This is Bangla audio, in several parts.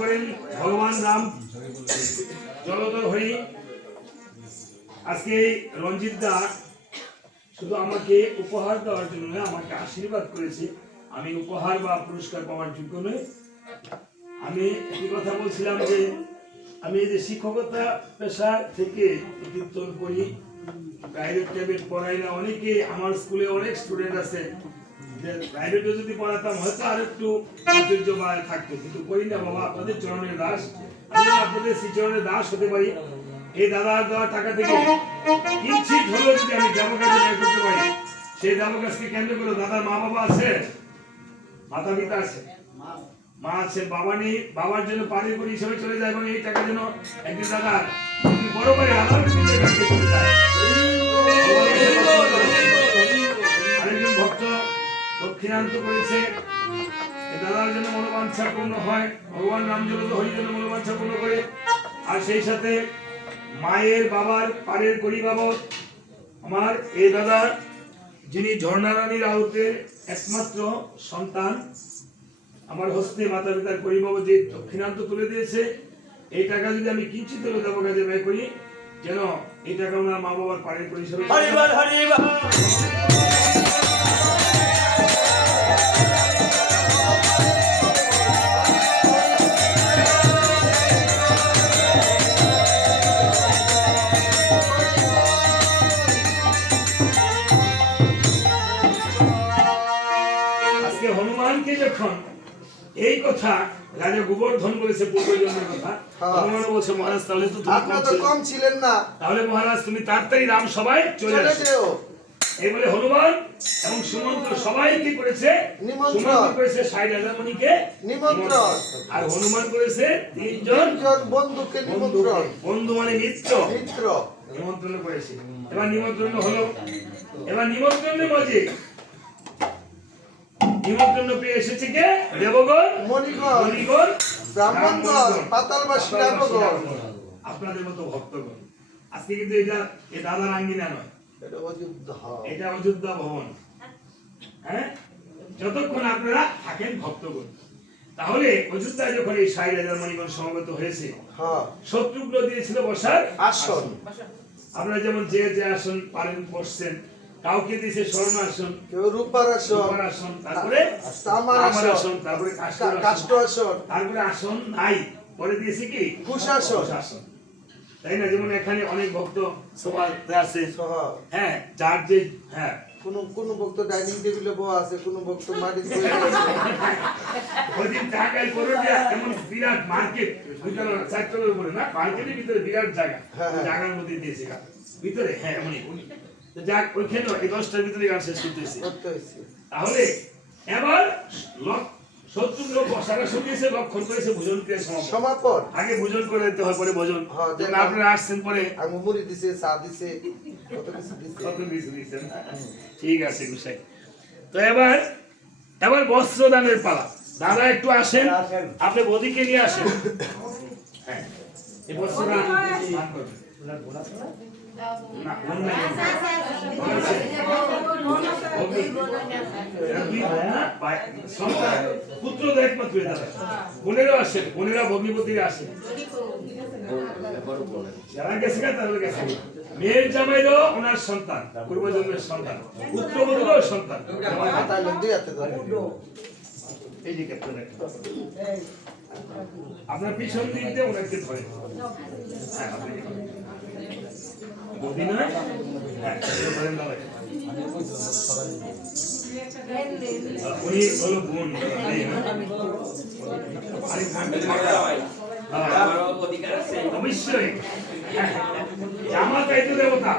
করেন ভগবান রাম জলধর হরি। আজকে রঞ্জিত দা শুধু আমাকে উপহার দেওয়ার জন্য নয়, আমাকে আশীর্বাদ করেছে। আমি উপহার বা পুরস্কার পাওয়ার যোগ্য নই। আমি একটি কথা বলছিলাম যে আমি এই যে শিক্ষকতা পেশা থেকে কীর্তন করি, প্রাইভেট টাইভেট পড়াই না। অনেকে আমার স্কুলে অনেক স্টুডেন্ট আছে যে প্রাইভেটে যদি পড়াতাম হয়তো আর একটু ঐতিহ্যবাহী থাকতো, কিন্তু করি না বাবা। আপনাদের চরণের দাস, আমি আপনাদের শ্রী চরণের দাস হতে পারি। এই দাদার দেওয়া টাকা থেকে কিঞ্চিত হলেও যদি আমি দেবকাজে ব্যয় করতে পারি, সেই দেবকাজকে কেন্দ্র করে দাদার মা বাবা আছে, মাতা পিতা আছে, মা আছে, বাবা নেই, বাবার জন্য পারিবারিক হিসেবে চলে যায় এবং এই টাকা যেন একদিন দাদা বড় করে আলাদা চলে যায়। আরেকজন ভক্ত দক্ষিণান্ত করেছে, দাদার জন্য মনোবাঞ্ছা পূর্ণ হয়, ভগবান রাম জলধর হরি জন্য মনোবাঞ্ছা পূর্ণ করে। আর সেই সাথে মায়ের বাবার পারের করি বাবদ আমার এই দাদা, যিনি ঝর্ণা রানী রাউতের একমাত্র সন্তান, আমার হস্তে মাতা পিতার করি বাবদ যে দক্ষিণান্ত তুলে দিয়েছে, এই টাকা যদি আমি কিঞ্চিত হলেও দেবো কাজে ব্যয় করি, যেন এই টাকা ওনার মা বাবার পারের করি হিসেবে। হনুমানকে যখন এই কথা রাজা গোবর্ধন বলেছে পূর্বজন্মের কথা, হনুমান বলছে মহারাজ তাহলে তো তুমি কম ছিলেন না, তাহলে মহারাজ তুমি তাড়াতাড়ি রাম সবাই চলে আসো। এই বলে হনুমান এবং সুমন্ত সবাইকে করেছে নিমন্ত্রণ, করেছে 60,000 মণিকে নিমন্ত্রণ, আর হনুমান করেছে 3 জন বন্ধুকে নিমন্ত্রণ। বন্ধু মানে মিত্র নিমন্ত্রণ করেছে। এবার নিমন্ত্রণ হলো, এবার নিমন্ত্রণের মাঝে নিমন্ত্রণ পেয়ে এসেছে কে? দেবগণ, মণিগণ, ব্রাহ্মণগণ, পাতালবাসী দেবগণ, আপনাদের মতো ভক্তগণ। আজকে কিন্তু এটা এই দাদার আঙ্গিনা নয়, এটা অযোধ্যা ভবন। হ্যাঁ, যতক্ষণ আপনারা থাকেন ভক্তগণ। তাহলে অযোধ্যায় যখন এই 60,000 মণিগণ সমবেত হয়েছে, শত্রুঘ্ন দিয়েছিল বসার আসন। আপনারা যেমন যে যে আসন পারেন বসছেন, কাউকে দিয়েছে স্বর্ণ আসন, কেউ রূপার আসন, তারপরে তামার আসন, তারপরে কাষ্ঠ আসন, তারপরে আসন নাই, পরে দিয়েছে কি কুশাসন। তাই না? যেমন এখানে অনেক ভক্ত সভাতে আছে, হ্যাঁ, যার যে হ্যাঁ কোন ভক্ত ডাইনিং টেবিলে বসে আছে, কোন ভক্ত মাটিতে বসে আছে। ওইদিন জায়গায় করে দেয়া এমন বিরাট মার্কেট, ভিতরে চারতলার উপরে না, মার্কেটের ভিতরে বিরাট জায়গা, জায়গার মধ্যে দিয়েছে ভিতরে। হ্যাঁ, এমনই যাক, ওইখানে এই 10টার ভিতরে গান শেষ করতেছি। তাহলে এবার শত্রুঘ্ন বসারা শুনিয়েছে, লক্ষণ করেছে ভোজন ক্রিয়া সমাপন। আগে ভোজন করে দিতে হয়, পরে ভোজন। আপনারা আসছেন পরে মুড়ি দিছে, চা দিছে, কত কিছু দিছে। ঠিক আছে গুসাই। তো এবার বস্ত্রদানের পালা। দাদা একটু আসেন, আপনি বদিকে নিয়ে আসেন। হ্যাঁ, এই বস্ত্রদান করবেন। পুত্র একমাত্র বোনেরও আসেন, বোনেরা ভগ্নিপতিরা আসেন, যারা গেছে তারা গেছে। মেয়ের জামাইরও ওনার সন্তান, পূর্বজন্মের সন্তান, পুত্রবধূরও সন্তান। এই যে আপনার পিছন দিক দিয়ে ওনাকে ধরে, হ্যাঁ উনি হলো বোন। অবশ্যই জামাতাই তো দেবতা।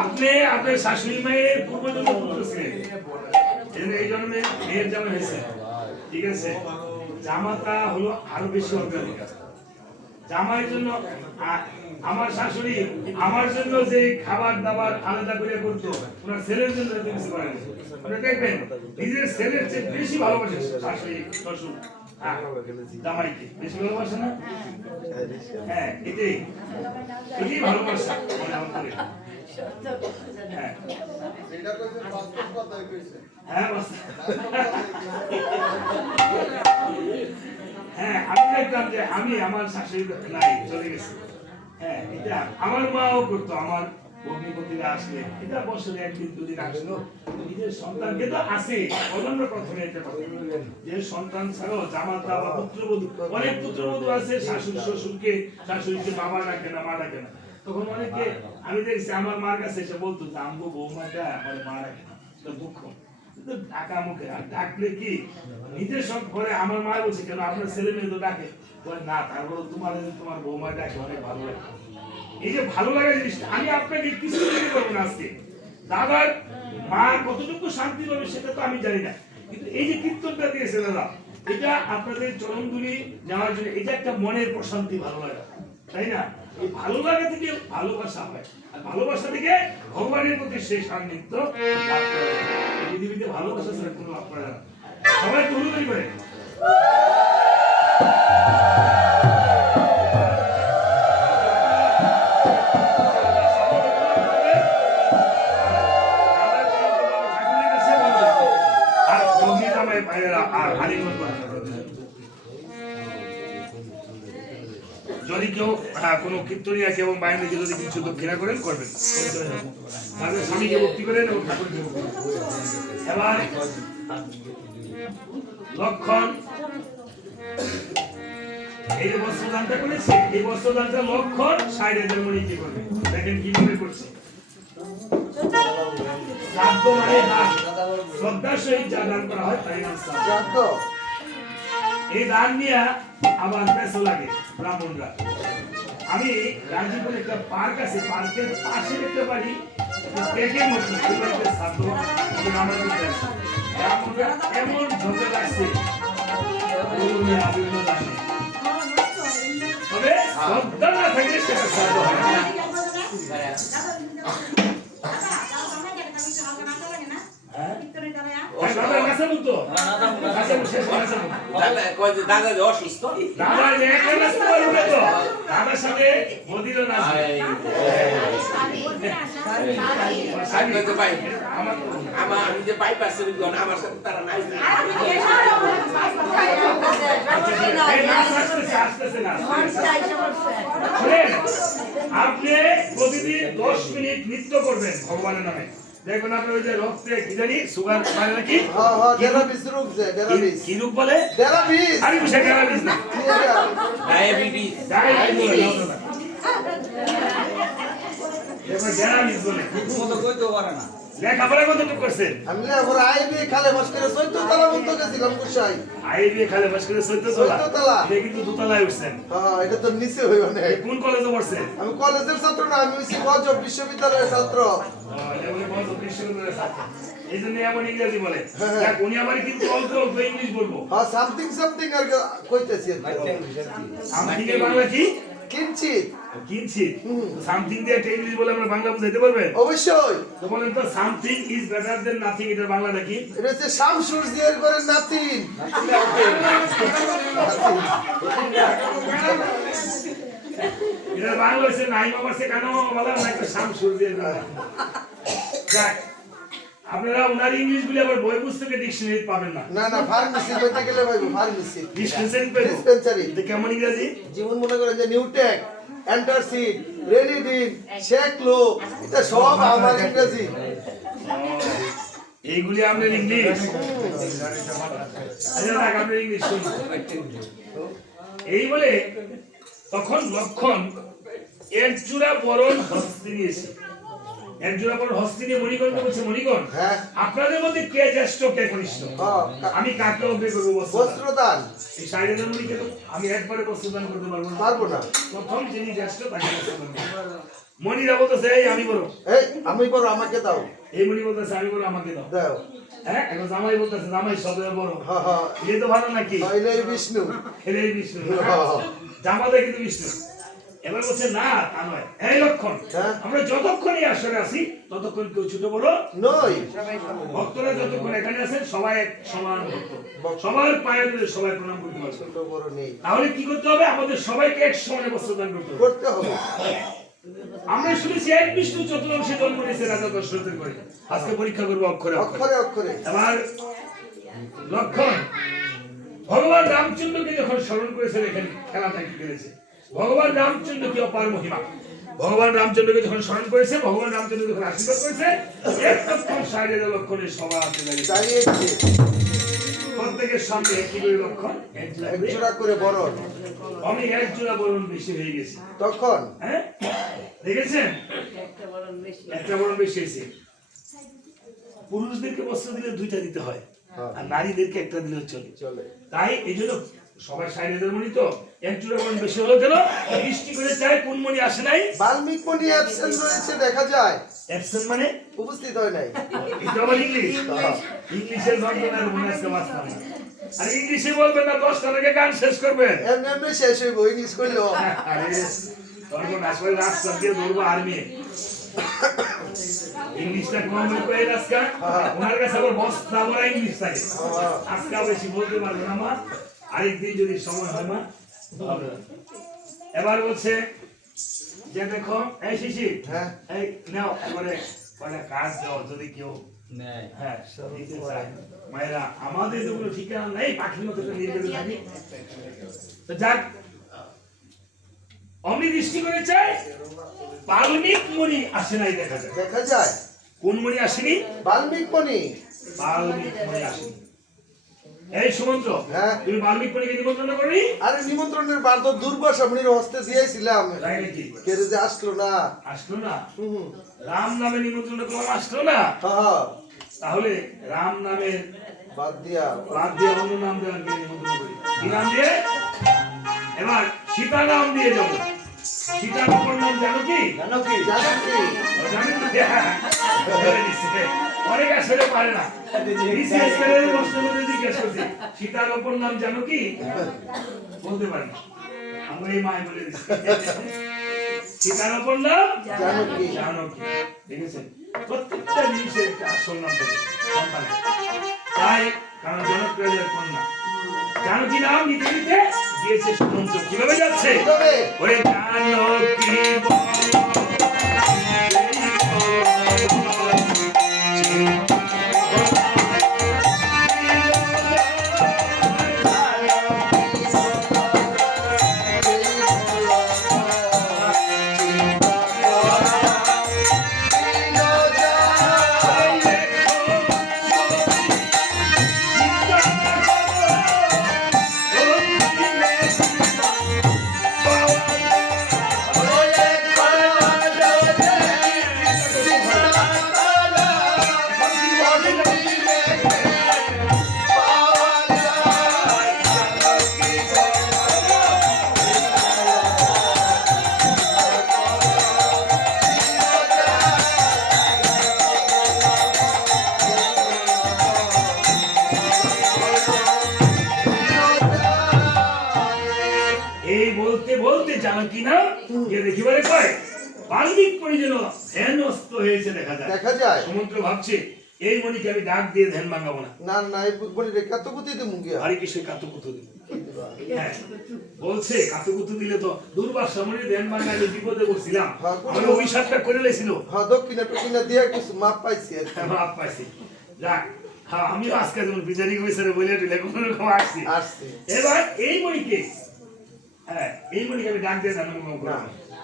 আপনি আপনার শাশুড়ি মায়ের পূর্বজন্ম পুত্র ছিলেন, এই জন্মে মেয়ের জামাই হয়েছে। ঠিক আছে, জামাতা হলো আরো বেশি অগ্রাধিকার। জামাইয়ের জন্য আমার শাশুড়ি আমার জন্য যে খাবার দাবার আলাদা করে করতো, ওনার ছেলের জন্য কিছু করেন। দেখবেন নিজের ছেলের চেয়ে বেশি ভালোবাসে শাশুড়ি শ্বশুর জামাইকে, বেশি ভালোবাসে না? হ্যাঁ, এটাই ভালোবাসা। হ্যাঁ, হ্যাঁ আমি দেখলাম যে আমি আমার শাশুড়ি নাই চলে গেছে। হ্যাঁ এটা আমার মাও করতো, আমার অগ্নিপতিরা আসলে এটা বছরে একদিন দুদিন আসলো নিজের সন্তানকে তো আসে অনন্য প্রথমে এটা যে সন্তান ছাড়াও জামাতা বা পুত্রবধূ, অনেক পুত্রবধূ আছে শাশুড়ি শ্বশুরকে শাশুড়িকে বাবা ডাকে না মা ডাকে না, তখন অনেকে আমি দেখছি আমার মার কাছে এসে বলতো যে আমগো বৌমাটা আমার মা ডাকে না, দুঃখ ডাকা মুখে আর ডাকলে কি নিজের সব করে। আমার মা বলছে কেন আপনার ছেলে মেয়ে তো ডাকে, না তারপর তোমার বৌমা ডাকে অনেক ভালো লাগে। এই যে ভালো লাগা জিনিসটা আমি আপনাকে কিছু দিতে পারবো না আজকে, দাদার মা কতটুকু শান্তি পাবে সেটা তো আমি জানি না, কিন্তু এই যে কীর্তনটা দিয়েছে দাদা এটা আপনাদের চরণধুলি নেওয়ার জন্য এটা একটা মনের প্রশান্তি, ভালো লাগা, তাই না? এই ভালো লাগা থেকে ভালোবাসা হয়, আর ভালোবাসা থেকে ভগবানের প্রতি সেই সান্নিধ্য লাভ করা যায়। পৃথিবীতে ভালোবাসা ছাড়া কোনো লাভ করা যায় না। সবাই তরুণী করে যদি কেউ কোনো কীর্তনিয়াকে এবং বাহিনীকে যদি কিছু দক্ষিণা করেন করবেন, তাহলে স্বামীকে ভক্তি করেন এবং ঠাকুরকে ভক্তি করেন। এবার লক্ষণ এই যে বস্ত্রদানটা করেছে, এই বস্ত্রদানটা লক্ষণ 60,000 মণিকে করবে। দেখেন কিভাবে করছে, শ্রাদ্ধ মানে দান, শ্রদ্ধার সহিত যা দান করা হয় তাই নাম শ্রাদ্ধ। এই দান নিয়ে আবার পেছো লাগে ব্রাহ্মণরা। আমি রাজীবপুরে একটা পার্ক আছে, পার্কের পাশে দেখতে পারি পেটের মতো শ্রাদ্ধ ব্রাহ্মণরা এমন ঝগড়া লাগছে বিভিন্ন দানে, তবে শ্রদ্ধা না থাকলে সেটা শ্রাদ্ধ হয় না। দাদা অসুস্থ, দাদার সাথে মোদিরও না আমি যে বাইপাস আমার সাথে তারা নাই। আপনি প্রতিদিন 10 মিনিট নৃত্য করবেন ভগবানের নামে, দেখবেন আপনার ওই যে রক্তে কি জানি সুগার মানে নাকি কি রোগ বলে, আরে বিষয় ডায়াবেটিস না, ডায়াবেটিস বলে লেখাপড়া কতটুকু করছেন? আমি লেখাপড়া আইবি খালে বাস করে 14 তলা পর্যন্ত গেছিলাম কুশাই। আইবি খালে বাস করে 14 তলা। এটা কিন্তু দোতলায় উঠছেন। হ্যাঁ এটা তো নিচে হইব না। কোন কলেজে পড়ছেন? আমি কলেজের ছাত্র না, আমি হইছি গজব বিশ্ববিদ্যালয়ের ছাত্র। এটা বলে গজব বিশ্ববিদ্যালয়ের ছাত্র। এইজন্য এমন ইংরেজি বলে। দেখ উনি আমারে কিন্তু অল্প অল্প ইংলিশ বলবো। হ্যাঁ সামথিং সামথিং আর কইতেছি। সামথিং এর বাংলা কি? কিঞ্চিত। কিঞ্চিত। সামথিং দিয়ে একটা ইংলিশ বলে আমরা বাংলা বুঝাইতে পারবেন? অবশ্যই। তো বলেন তো something is better then nothing, এটার বাংলাটা কি? এটা হচ্ছে শামসুর জিয়ার করে নাথিং। এটার বাংলা হচ্ছে নাই বাবা সে কেন বলা না একটা শামসুর জিয়ার বাংলা। যাক আপনারা উনার ইংলিশ গুলি আবার বই পুস্তকে ডিকশনারি পাবেন না। না না ফার্মেসি কইতে গেলে ভাইবো ফার্মেসি। ডিসপেন্সারি পাবো। ডিসপেন্সারি। এটা কেমন ইংরেজি? যেমন মনে করেন যে নিউটেক, অ্যান্টারসিড, রেনিডিন, শেকলো, এটা সব আমার ইংরেজি। এইগুলি আমাদের ইংলিশ। আচ্ছা দেখ আমাদের ইংলিশ শুনুন। এই বলে তখন লক্ষণ এক জোড়া বরণ হস্তি নিয়েছে। এক জোড়া বরণ হস্তি নিয়ে মণিগণকে বলছে মণিগণ আপনাদের মধ্যে কে জ্যেষ্ঠ কে কনিষ্ঠ? আমি কাকে অগ্রে করবো বস্ত্রদান। এই 60,000 মণিকে তো আমি একবারে বস্ত্রদান করতে পারবো না। প্রথম যিনি জ্যেষ্ঠ তাকে বস্ত্রদান। মণিরা বলতেছে এই আমি বড়, আমি বড় আমাকে দাও। এই মণি বলতেছে আমি বড় আমাকে দাও। দাও। হ্যাঁ এখন জামাই বলতেছে জামাই সবে বড়। এই তো ভালো নাকি? এলেই বিষ্ণু। এলেই বিষ্ণু। জামাতে কিন্তু বিষ্ণু। এবার বলছে না তা নয়, এই লক্ষণ আমরা যতক্ষণই আসরে আছি ততক্ষণ কেউ ছোট বড় নয়। ভক্তরা যতক্ষণ এখানে আছেন সবাই এক সমান ভক্ত, সবার পায়ে ধরে সবাই প্রণাম করতে হবে। ছোট বড় নেই। তাহলে কি করতে হবে? আমাদের সবাইকে এক সমানে বস্ত্রদান করতে হবে। আমরা শুনেছি এক বিষ্ণু চতুর্দশে জন্ম নিয়েছে রাজা দশরথের করে। আজকে পরীক্ষা করবো অক্ষরে অক্ষরে অক্ষরে। এবার লক্ষণ ভগবান রামচন্দ্রকে যখন স্মরণ করেছে এখানে খেলাটা খেলেছে ভগবান রামচন্দ্র কি অপার মহিমা ভগবান রামচন্দ্রকে যখন স্মরণ করেছে ভগবান রামচন্দ্র যখন আশীর্বাদ করেছে একটু সাইডে লক্ষণে সবার দাঁড়িয়েছে প্রত্যেকের সামনে একটি করে লক্ষণ এক জোড়া করে বরণ আমি এক জোড়া বরণ বেশি হয়ে গেছে তখন হ্যাঁ দেখেছেন একটা বরণ বেশি হয়েছে পুরুষদেরকে বস্ত্র দিলে দুইটা দিতে হয় আর নারীদেরকে একটা দিলে চলে তাই এই জন্য সবাই সাইডের মনি তো এক জোড়া বরণ বেশি হলো কেন বৃষ্টি করে চাই কোন মনি আসে নাই বাল্মিক মনি অ্যাবসেন্ট রয়েছে দেখা যায় অ্যাবসেন্ট মানে উপস্থিত হয় নাই এটা আবার ইংলিশ ইংলিশের ঘটনার মনে আছে বাস্তব আর ইংলিশে বলবেন না 10টা থেকে গান শেষ করবেন এমনি এমনি শেষ হইব ইংলিশ কইলো আরে তখন আসলে রাস্তা দিয়ে ধরবো আর্মি ইংলিশটা কম কই আজকে ওনার কাছে আবার বস্তা বড় ইংলিশ থাকে আজকে বেশি বলতে পারবো না মা আরেকদিন যদি সময় হয় মা এবার বলছে যে দেখো এই শিশি হ্যাঁ এই নাও এবারে কয়টা কাজ দাও যদি কেউ হ্যাঁ দিতে চায় মায়েরা আমাদের তো কোনো ঠিকানা নেই পাখির মতো নির্বেদন থাকি তো যাক অমনি দৃষ্টি করে চাই বাল্মিক মণি আসে নাই দেখা যায় কোন মণি আসেনি বাল্মিক মনি বাল্মিক মণি আসেনি এই সুমন্ত্র হ্যাঁ তুমি বাল্মিক মণিকে নিমন্ত্রণ করনি আরে নিমন্ত্রণের বার তো দুর্বাসা মুনির হস্তে দিয়েছিলাম তাই নাকি কেরে যে আসলো না রাম নামে নিমন্ত্রণ করলাম আসলো না হ্যাঁ তাহলে রাম নামের বাদ দিয়া অন্য নাম দেওয়ার নিমন্ত্রণ করি কি নাম দিয়ে এবার সীতা নাম দিয়ে যাব সীতার অপর নাম জানো কি অনেক আসলে পারে না বিশেষ করে প্রশ্ন করে জিজ্ঞেস করছি সীতার অপর নাম জানো কি বলতে পারি আমরা এই মায় বলে দিচ্ছি সীতার অপর নাম জানো কি ঠিক আছে প্রত্যেকটা জিনিসের একটা আসল নাম থাকে সন্তানের তাই কারণ জনক রাজার কন্যা জানো কি নাম নিতে নিতে দিয়েছে সুমন্ত্র কিভাবে যাচ্ছে ওরে জানো কি জানকী না যে দেখিবারে কয় বাল্মিক মণি যেন ধ্যানস্থ হয়েছে দেখা যায় সমুদ্র ভাবছে এই মণিকে আমি ডাক দিয়ে ধ্যান ভাঙাবো না এই মণিরে কাতুকুতি দিমু গিয়া আরে কিসে কাতুকুতি দিব হ্যাঁ বলছে কাতুকুতি দিলে তো দুর্বাসা মণি ধ্যান ভাঙালে বিপদে পড়ছিলাম আমি অভিশাপটা করে লেছিল হ্যাঁ দক্ষিণা দিয়া কিছু মাপ পাইছি যাক হ্যাঁ আমিও আজকে যেমন বিচারিক হয়েছে বলে দিলে কোনো রকম আসছি এবার এই মণিকে হ্যাঁ এই মণিকে আমি ডাক দিয়ে ধ্যান ভাঙাবো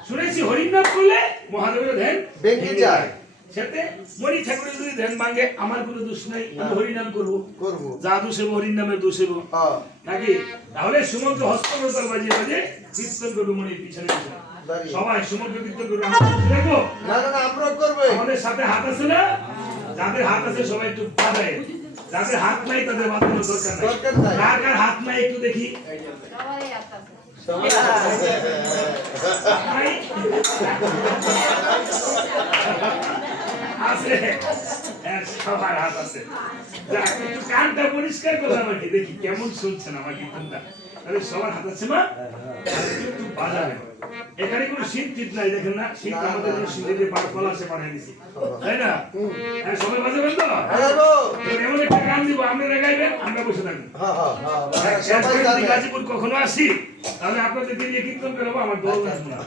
শুনেছি হরিনাম করলে মহাদেবের ধ্যান ভেঙে যায় সেতে মণি ঠাকুরের যদি ধ্যান ভাঙে আমার কোনো দোষ নাই আমি হরিনাম করব যা দোষ হবো হরিনামের দোষ হবো নাকি তাহলে সুমন্ত্র হস্তপ্রতাল বাজিয়ে কীর্তন করবো মণির পিছনে সবাই সুমন্ত্র কীর্তন করবো দেখবো আমরা করবো আমাদের সাথে হাত আছে না যাদের হাত আছে সবাই একটু বাজায় যাদের হাত নাই তাদের বাজানোর দরকার নাই কার হাত নাই একটু দেখি আছে সবার হাত আছে একটু কানটা পরিষ্কার করলাম আর কি দেখি কেমন শুনছেন আমার কীর্তনটা তাহলে সবার হাত আছে না একটু বাজাবে এখানে কোনো শীত টিপ নাই দেখেন না শীত আমাদের শীতের ফল আসে পাঠিয়ে দিছি তাই না সবাই বাজাবেন তো এমন একটা গান দিব আপনারা গাইবেন আমরা বসে থাকবো গাজীপুর কখনো আসি তাহলে আপনাদের দিয়ে কীর্তন করবো আমার দল লাগবে না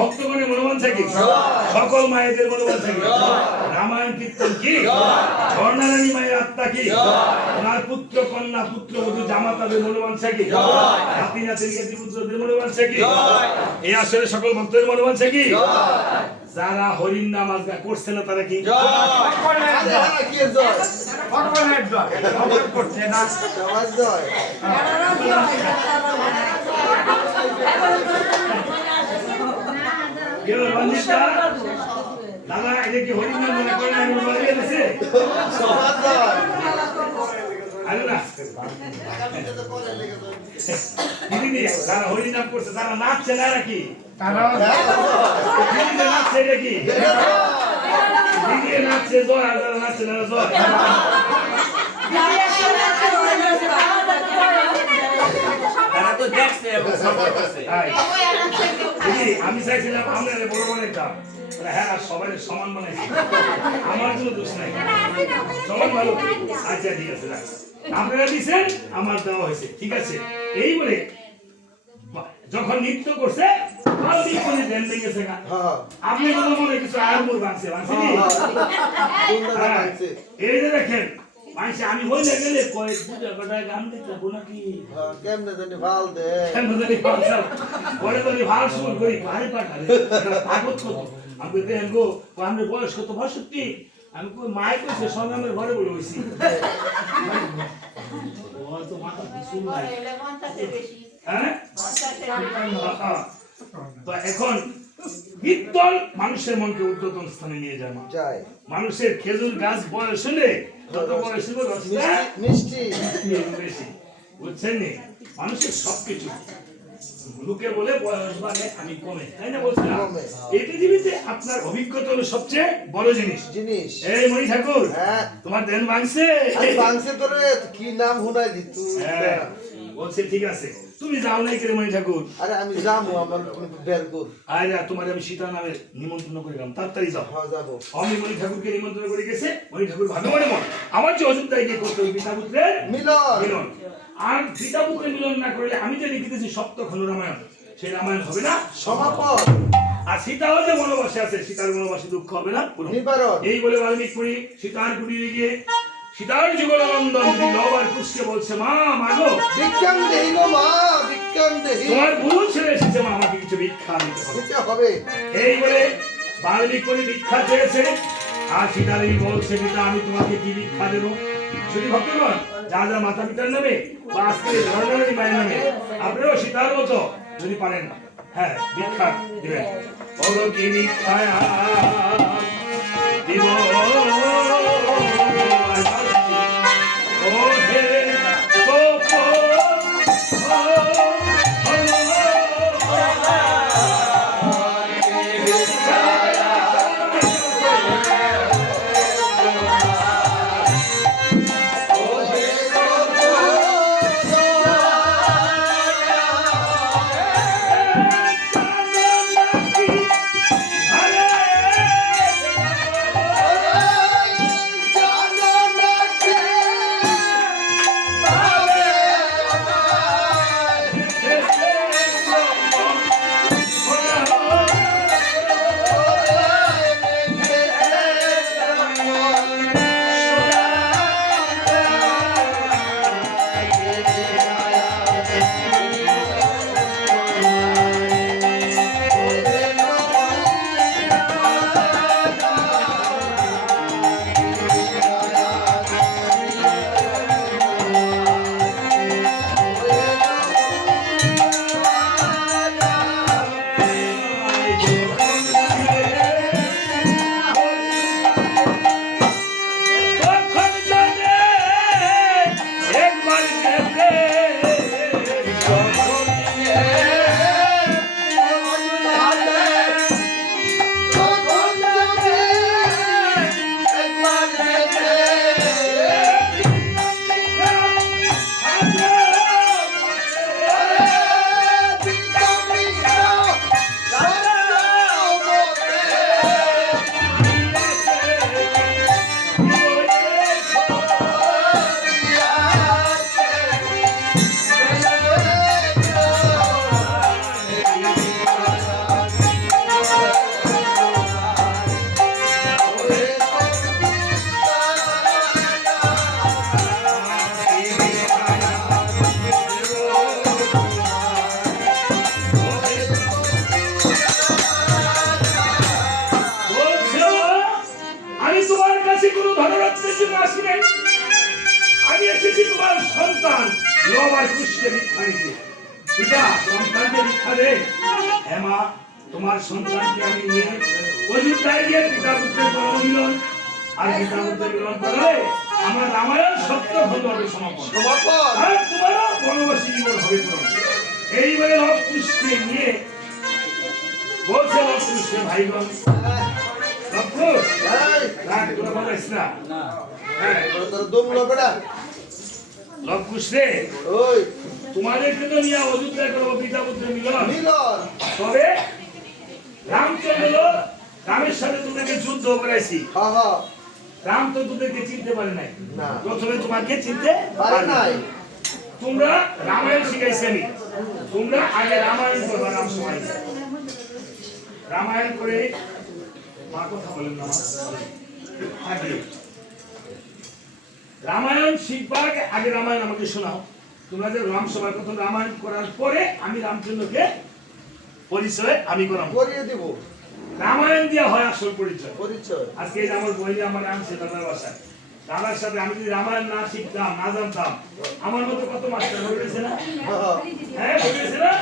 ভক্তগণের মনোমান কি সকল মায়েদের মনোমান কি রামায়ণ কীর্তন কি ঝর্ণারানী মায়ের আত্মা কি ওনার পুত্র কন্যা পুত্র বধূ জামাতাদের মনোমান কি নাতি নাতির জ্ঞাতি পুত্রদের মনোমান কি এই আসলে সকল ভক্তদের মনোমান কি যারা হরির নাম আজকে করছে না তারা কি দাদা এটা কি হরির নাম মনে করে না মনে গেছে যারা হরির নাম করছে তারা নাচছে না নাকি নাচছে নাকি নাচছে জয় আর যারা নাচছে না জয় তারা তো দেখছে এবং সাপোর্ট করছে আমি চাইছিলাম আমরা বড় বড় দাম হ্যাঁ সবাই সমান বানাইছি আমার কোনো দোষ নাই সমান ভালো আচ্ছা ঠিক আছে আপনারা দিচ্ছেন আমার দেওয়া হয়েছে ঠিক আছে এই বলে যখন নৃত্য করছে আপনি কোনো মনে কিছু আর মোর বাংছে এই যে দেখেন আমি হইলে গেলে কয়েক পূজা কটায় গান দিতে নাকি কেমনে জানি ভাল দে কেমনে জানি ভাল সব পরে তো ভাল সুর করি ভারী পাঠালে পাগত কত আমি দেখেন গো আমার বয়স কত 62 আমি কই মাই কইছে সংগ্রামের ঘরে বলে হইছি ও তো মাথা শুন নাই হ্যাঁ তো এখন বিদ্যল মানুষের মনকে উদ্যতন স্থানে নিয়ে যায় মানুষের খেজুর গাছ বয়স হলে যত বয়স হলো মিষ্টি বেশি বুঝছেন নি মানুষের সবকিছু লোকে বলে বয়স বাড়ে আমি কমে তাই না বলছিলাম এই পৃথিবীতে আপনার অভিজ্ঞতা হলো সবচেয়ে বড় জিনিস এই মণি ঠাকুর তোমার দেন ভাঙছে তোরে কি নাম হুনাই দি তুই বলছে ঠিক আছে তুমি যাও নাই কেন মণি ঠাকুর আরে আমি যাবো আমার বের কর আরে তোমার আমি সীতা নামে নিমন্ত্রণ করিলাম তাড়াতাড়ি যাও হ্যাঁ যাবো আমি মণি ঠাকুরকে নিমন্ত্রণ করে গেছে মণি ঠাকুর ভাগ্যবান মন আমার যে অযোধ্যায় গিয়ে করতে হবে পিতা পুত্রের মিলন আর পিতা পুত্রের মিলন না করলে আমি যে লিখিতেছি সপ্তখণ্ড রামায়ণ সেই রামায়ণ হবে না সমাপন আর সীতাও যে বনবাসে আছে সীতার বনবাসে দুঃখ হবে না এই বলে বাল্মীকি মুনি সীতার কুটিরে গিয়ে সীতার যুগলানন্দন লব আর কুশকে বলছে মা মাগো বিজ্ঞান দেহি গো মা বিজ্ঞান দেহি তোমার বুড়ো ছেলে এসেছে মা আমাকে কিছু ভিক্ষা দিতে হবে এই বলে বাল্মীকি মুনি ভিক্ষা চেয়েছে আর সীতা দেবী বলছে পিতা আমি তোমাকে কি ভিক্ষা দেব শুধু ভক্তগণ যা যা মাতা পিতার নামে বা আজকে ধর্মের মায়ের নামে আপনারাও সীতার মতো যদি পারেন হ্যাঁ ভিক্ষা দিবেন বলো কি ভিক্ষা দিব আসি নাই, আমি এসেছি তোমার সন্তান লব আর কুশকে ভিক্ষা নিতে। পিতা সন্তানকে ভিক্ষা দে। হ্যাঁ মা, তোমার সন্তানকে আমি নিয়ে অযোধ্যায় গিয়ে পিতা পুত্রের জন্মমিলন আর পিতা পুত্রের মিলন করলে আমার রামায়ণ সত্য খণ্ড হবে সমাপন। আর তোমারও বনবাসী জীবন হবে পূরণ। এই বলে লব কুশকে নিয়ে বলছে লব কুশকে ভাইগণ লবকুশ রাগ তোরা বলিস না। হ্যাঁ লবকুশ রে, ওই তোমাদেরকে তো নিয়ে অযোধ্যায় করবো পিতা পুত্রের মিলন। মিলন তবে রামচন্দ্র রামের সাথে তোদেরকে যুদ্ধ করেছি। হ্যাঁ হ্যাঁ রাম তো তোদেরকে চিনতে পারে নাই, না। প্রথমে তোমাকে চিনতে পারে পারে নাই। নাই। তোমরা রামায়ণ শিখাইছি আমি, তোমরা আগে রামায়ণ করবা। রাম সময় রামায়ণ করে মা কথা বলেন না আগে রামায়ণ শিখবা। আগে রামায়ণ আমাকে শোনাও। তোমরা যে রাম সভা প্রথম রামায়ণ করার পরে আমি রামচন্দ্রকে পরিচয় আমি করাবো। করিয়ে দিব রামায়ণ দিয়া হয় আসল পরিচয়। পরিচয়। আজকে এই যে আমার বইলে আমার আনছে দাদার বাসায়, দাদার সাথে আমি যদি রামায়ণ না শিখতাম না জানতাম, আমার মতো কত মাস্টার হয়েছে না? হ্যাঁ হ্যাঁ হয়েছে না?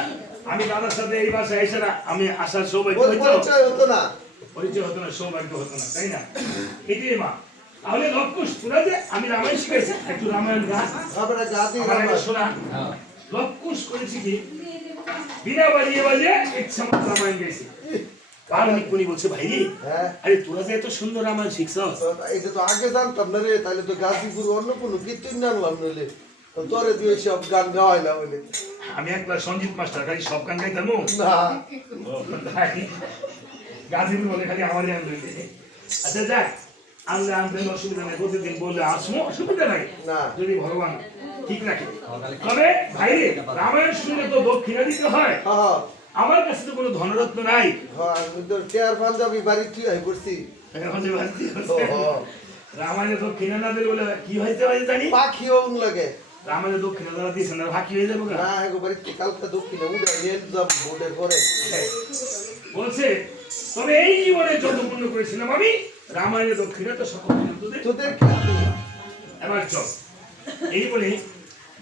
আমি দাদার সাথে এই বাসায় এসে না আমি আসার সৌভাগ্য হইতো, পরিচয় হতো না। পরিচয় হতো না, সৌভাগ্য হতো না, তাই না? এটাই মা। তাহলে লবকুশ তোরা যে আমি রামায়ণ শিখেছি, একটু রামায়ণ গান আমরা গাদি আমার আগে শোনা। লবকুশ করেছি কি বিনা বাজিয়ে বাজিয়ে ইচ্ছা মতো রামায়ণ গাইছি। বাল্মীক মুনি বলছে ভাই হ্যাঁ আরে তোরা যে এত সুন্দর রামায়ণ শিখছস, এটা তো আগে জানতাম না রে, তাহলে তো গাজীপুর অন্য কোনো কীর্তন জানলাম নইলে তো তোরে দিয়ে সব গান গাওয়াই না বলে। আমি একবার সঞ্জিত মাস্টার খালি সব গান গাইতাম না গাজীপুর বলে খালি আমারই আনন্দ। আচ্ছা যাক, আনলে আনবেন, অসুবিধা নাই, প্রতিদিন বললে আসবো, অসুবিধা নাই না। যদি ভগবান ঠিক রাখে। তবে ভাই রামায়ণ শুনলে তো দক্ষিণা দিতে হয়। হ্যাঁ আমার কাছে তো কোনো ধনরত্ন নাই। হ্যাঁ আমি তো টেয়ার পাঞ্জাবি বাড়ি তুই হয়ে পড়ছি। এখন যে বাড়তি হচ্ছে, রামায়ণে দক্ষিণা না দিলে বলে কি হয়েছে হয় জানি, পাখিও লাগে। রামায়ণে দক্ষিণা যারা দিয়েছেন না ফাঁকি হয়ে যাবো না। না একবারে কালকে দক্ষিণে উঠে নিয়ে যাব বোর্ডের পরে। বলছে তবে এই জীবনে যত পুণ্য করেছিলাম আমি, রামায়ণে দক্ষিণা তো সকল হিন্দুদের। তোদের খ্যাতি এবার চল এই বলে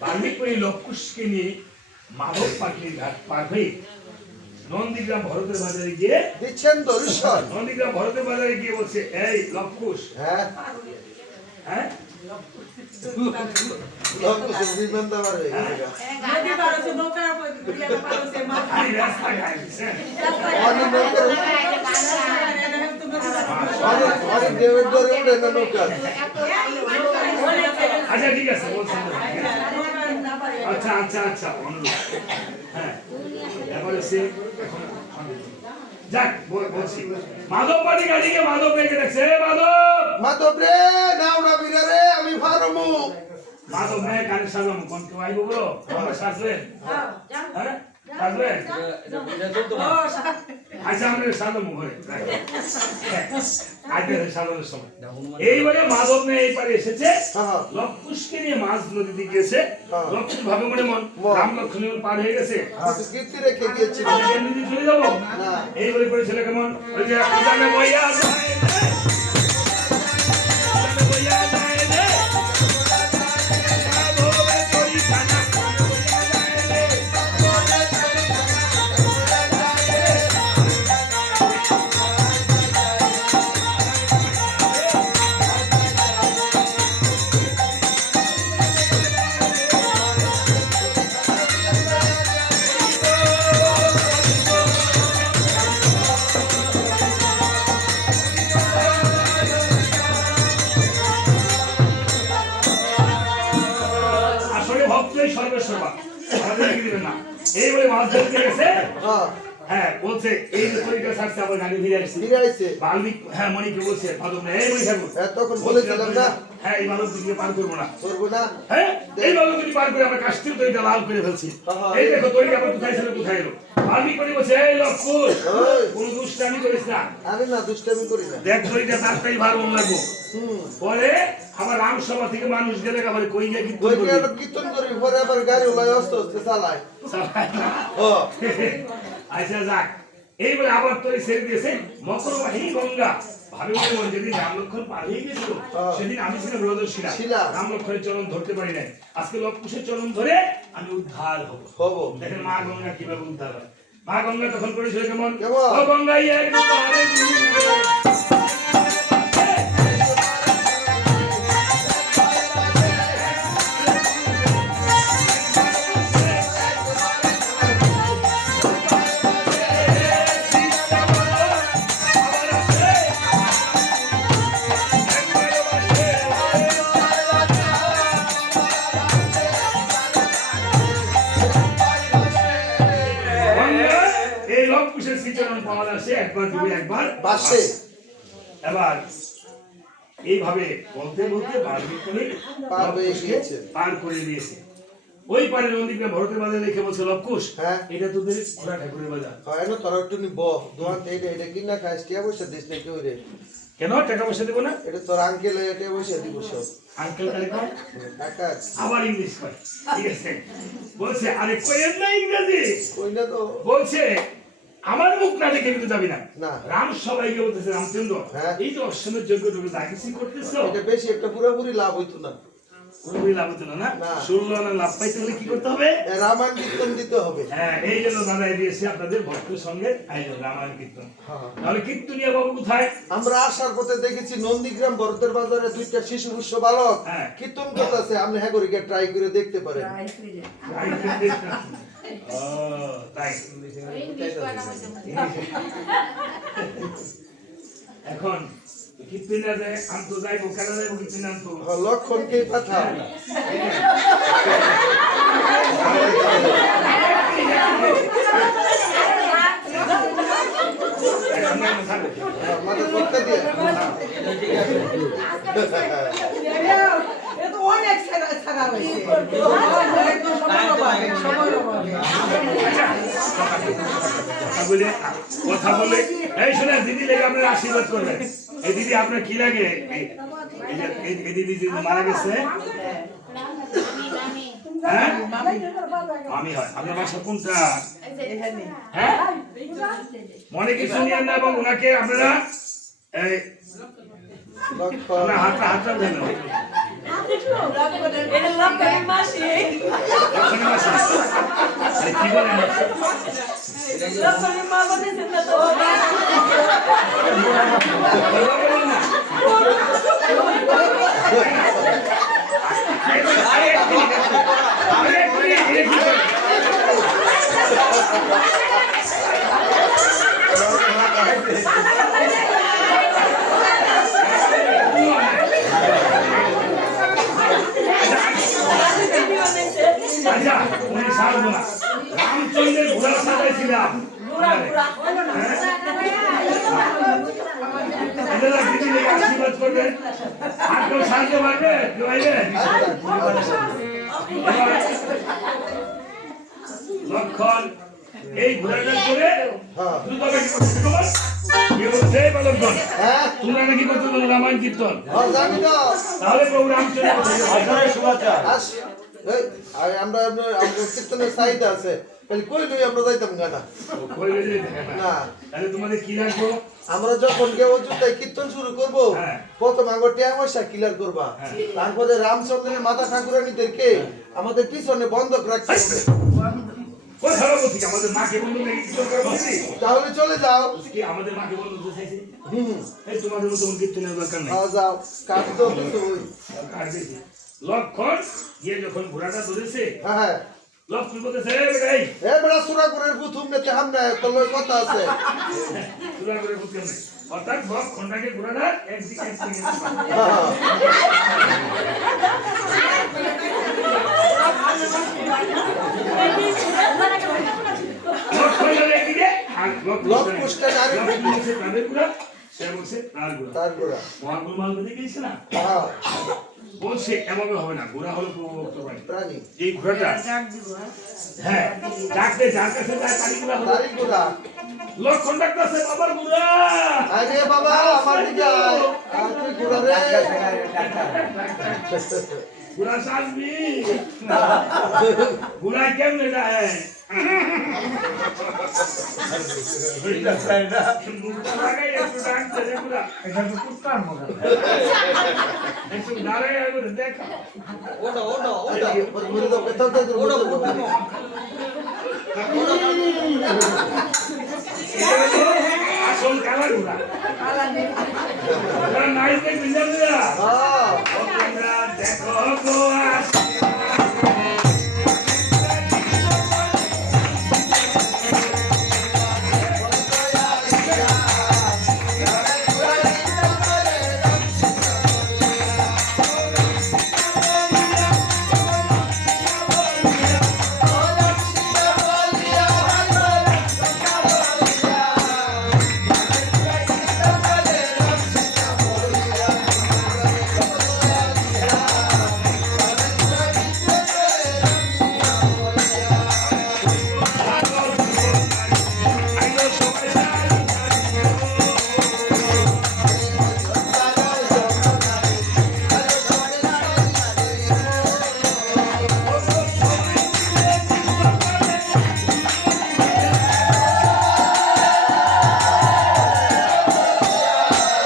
বাল্মীক মুনি লবকুশকে নিয়ে মাধব পাখির ঘাট পার হয়ে নন্দীগ্রাম ভরতের বাজারে গিয়ে দিচ্ছেন দর্শন। নন্দীগ্রাম ভরতের বাজারে গিয়ে বলছে এই লবকুশ, হ্যাঁ হ্যাঁ লোক বিমান দাবার হয়ে গেছে। খালি রাস্তা খাইছে। অনেক নৌকার অনেক দেবের দরে উঠে না নৌকা। আচ্ছা ঠিক আছে বলছেন, আচ্ছা আচ্ছা আচ্ছা অনুরোধ। হ্যাঁ এবারে সে যাক বলছি মাধব পাটি গাড়িকে মাধব রেখে দেখছে মাধব মাধব রে নাও না বিরা রে আমি ফারমু। মাধব নে কানে সাজাম কোন কেউ আইবো বলো আমরা সাজবেন। হ্যাঁ সাজবেন। আচ্ছা আমরা সাজাবো ঘরে আজকে সাজানোর সময়। এইবারে মাধব নে এই পারে এসেছে, লবকুশকে নিয়ে মাছ নদীতে গিয়েছে। লবকুশ ভাবে মনে মন রাম লক্ষ্মণ পার হয়ে গেছে, কীর্তি রেখে গিয়েছিল। নদী চলে যাবো। এইবারে করেছিল কেমন ওই যে জানে বইয়া যায় রে, জানে বইয়া যায় রে, মাধবে করি কানা বইয়া যায় রে। আসলে ভক্তই সর্বেসর্বা, আমাদের কি দিবেন না। এই বলে মাছ ধরতে গেছে। হ্যাঁ বলছে এই যে তরিকা ছাড়ছে আবার গাড়ি ফিরে আসছে। ফিরে আইছে। বাল্মীক হ্যাঁ মণিকে বলছে মাধব না এই মণি ঠাকুর তখন বলেছিলাম না হ্যাঁ এই বালক দুটিকে পার করবো না, করবো না। হ্যাঁ এই বালক দুটি পার করে আমরা কাষ্টিও তরিটা লাল করে ফেলছি। এই দেখো তরিকা আবার কোথায় ছিল কোথায় এলো। বাল্মীক মণি বলছে এই লবকুশ কোনো দুষ্টামি করিস না, আরে না দুষ্টামি করি না। দেখ তরিকা তারটাই ভার মন লাগবো। পরে আবার রাম সভা থেকে মানুষ গেলে আবার কই গিয়ে কীর্তন করবি। কীর্তন করবি পরে আবার গাড়ি ওলাই অস্তে অস্তে চালায়। চালায় না। ও আচ্ছা যাক এইবারে আবার তরি ছেড়ে দিয়েছে মকরবাহিনী গঙ্গা। ভাবে মনে মনে যেদিন রাম লক্ষ্মণ পার হয়ে গেছিল সেদিন আমি ছিলাম রোদশিলা, রাম লক্ষ্মণের চরণ ধরতে পারি নাই। আজকে লবকুশের চরণ ধরে আমি উদ্ধার হব। দেখেন মা গঙ্গা কিভাবে উদ্ধার হয়। মা গঙ্গা তখন করেছিল কেমন, ও গঙ্গা এক পারে একবার বাসে। এবার এইভাবে বলতে বলতে পার করে দিয়েছে। ওই পারে নন্দীগ্রাম ভরতের বাজারে লিখে বলছে লবকুশ, এটা তোদের ঘোড়া ঠাকুরের বাজার। তোরা একটু নিব দোকান থেকে এটা কিনা খাইস, টিয়া পয়সা দিস না কেউ রে। কেন টাকা পয়সা দেবো না? এটা তোর আঙ্কেল টিয়া পয়সা দিব সব। আঙ্কেল কালে কয় কাকা আবার ইংলিশ কয়, ঠিক আছে? বলছে আরে কইেন না ইংরেজি, কই না তো। বলছে আমার মুখ না দেখে কিন্তু যাবি না। না রাম সবাইকে বলতেছে রামচন্দ্র এই যে অশ্বমের যোগ্যটুকু যা কিছু করতেছো এটা বেশি একটা পুরোপুরি লাভ হইতো না। পুরোপুরি লাভ হতো না। 16 আনা লাভ পাইতে হলে কি করতে হবে? রামায়ণ কীর্তন দিতে হবে। হ্যাঁ, এই জন্য দাদা দিয়েছে আপনাদের ভক্তের সঙ্গে আয়োজন রামায়ণ কীর্তন। তাহলে কীর্তনিয়া বাবু কোথায়? আমরা আসার পথে দেখেছি নন্দীগ্রাম ভরতের বাজারে দুইটা শিশু পুষ্য বালক কীর্তন করতেছে। আপনি হ্যাঁ করে ট্রাই করে দেখতে পারেন। এখন কীর্তনিয়া যে আনতো যাইবো, কেন যাইবো কীর্তনিয়া আনতো? লক্ষণকে পাঠাও। মানে করতে দিয়ে কথা বলে এই শুনে দিদি লেগে আপনার আশীর্বাদ করবেন। এই দিদি আপনার কি লাগে? এই দিদি যে মারা গেছে, হ্যাঁ আমি হয়। আপনার বাসা কোনটা? হ্যাঁ, মনে কিছু নিয়েন না। এবং ওনাকে আপনারা হাতটা দেন। কি বলেন? রামচন্দ্রের ঘোড়া সাজাইছিলাম। আশীর্বাদ করবেন। আর কেউ সাহায্য পারবে? লক্ষণ এই ঘোড়াটা করে তোমরা নাকি করতে বলো রামায়ণ কীর্তন। তাহলে প্রভু রামচন্দ্র আমরা কীর্তনের চাহিদা আছে, কই লই আমরা যাইতাম গানা না। তাহলে তোমাদের কি লাগবো? আমরা যখন কেউ অযোধ্যায় কীর্তন শুরু করবো প্রথম আগে টিয়া পয়সা ক্লিয়ার করবা, তারপরে রামচন্দ্রের মাতা ঠাকুরানীদেরকে আমাদের পিছনে বন্ধক রাখতে হবে। আমাদের মাকে বন্ধু তাহলে চলে যাও। আমাদের মাকে বন্ধু তোমাদের মতো কীর্তনের দরকার নেই। যাও কাজ তো লক্ষণ গিয়ে যখন ঘোড়াটা ধরেছে, হ্যাঁ লক্ষণ বলতেছে বেড়া সুরাগুরের প্রথম নেতে হামনা তোর কথা আছে। সুরাগুরের প্রথম নেই অর্থাৎ লক্ষণটাকে ঘোড়াটা একদিকে বলছে এভাবে হবে না, ঘোড়া হলো প্রাণী। এই ঘোড়াটা হ্যাঁ ডাকতে যার কাছে যায় তারই ঘোড়া। লক্ষণ ডাকতেছে বাবার ঘোড়া, আরে বাবা আমার দিকে আয়, তুই ঘোড়া রে ঘোড়া সাজবি। ঘোড়া কেমনে যায়? মুখটা লাগাই একটু ডাকতে রে পুরা এটা তো কুত্তার মতো একটু দাঁড়াই করে দেখা ওটা ঘুরে দাও পেছন থেকে ওটা আসল কালা ঘোড়া নাইস দেখতে যাবে হ্যাঁ তোমরা দেখো গো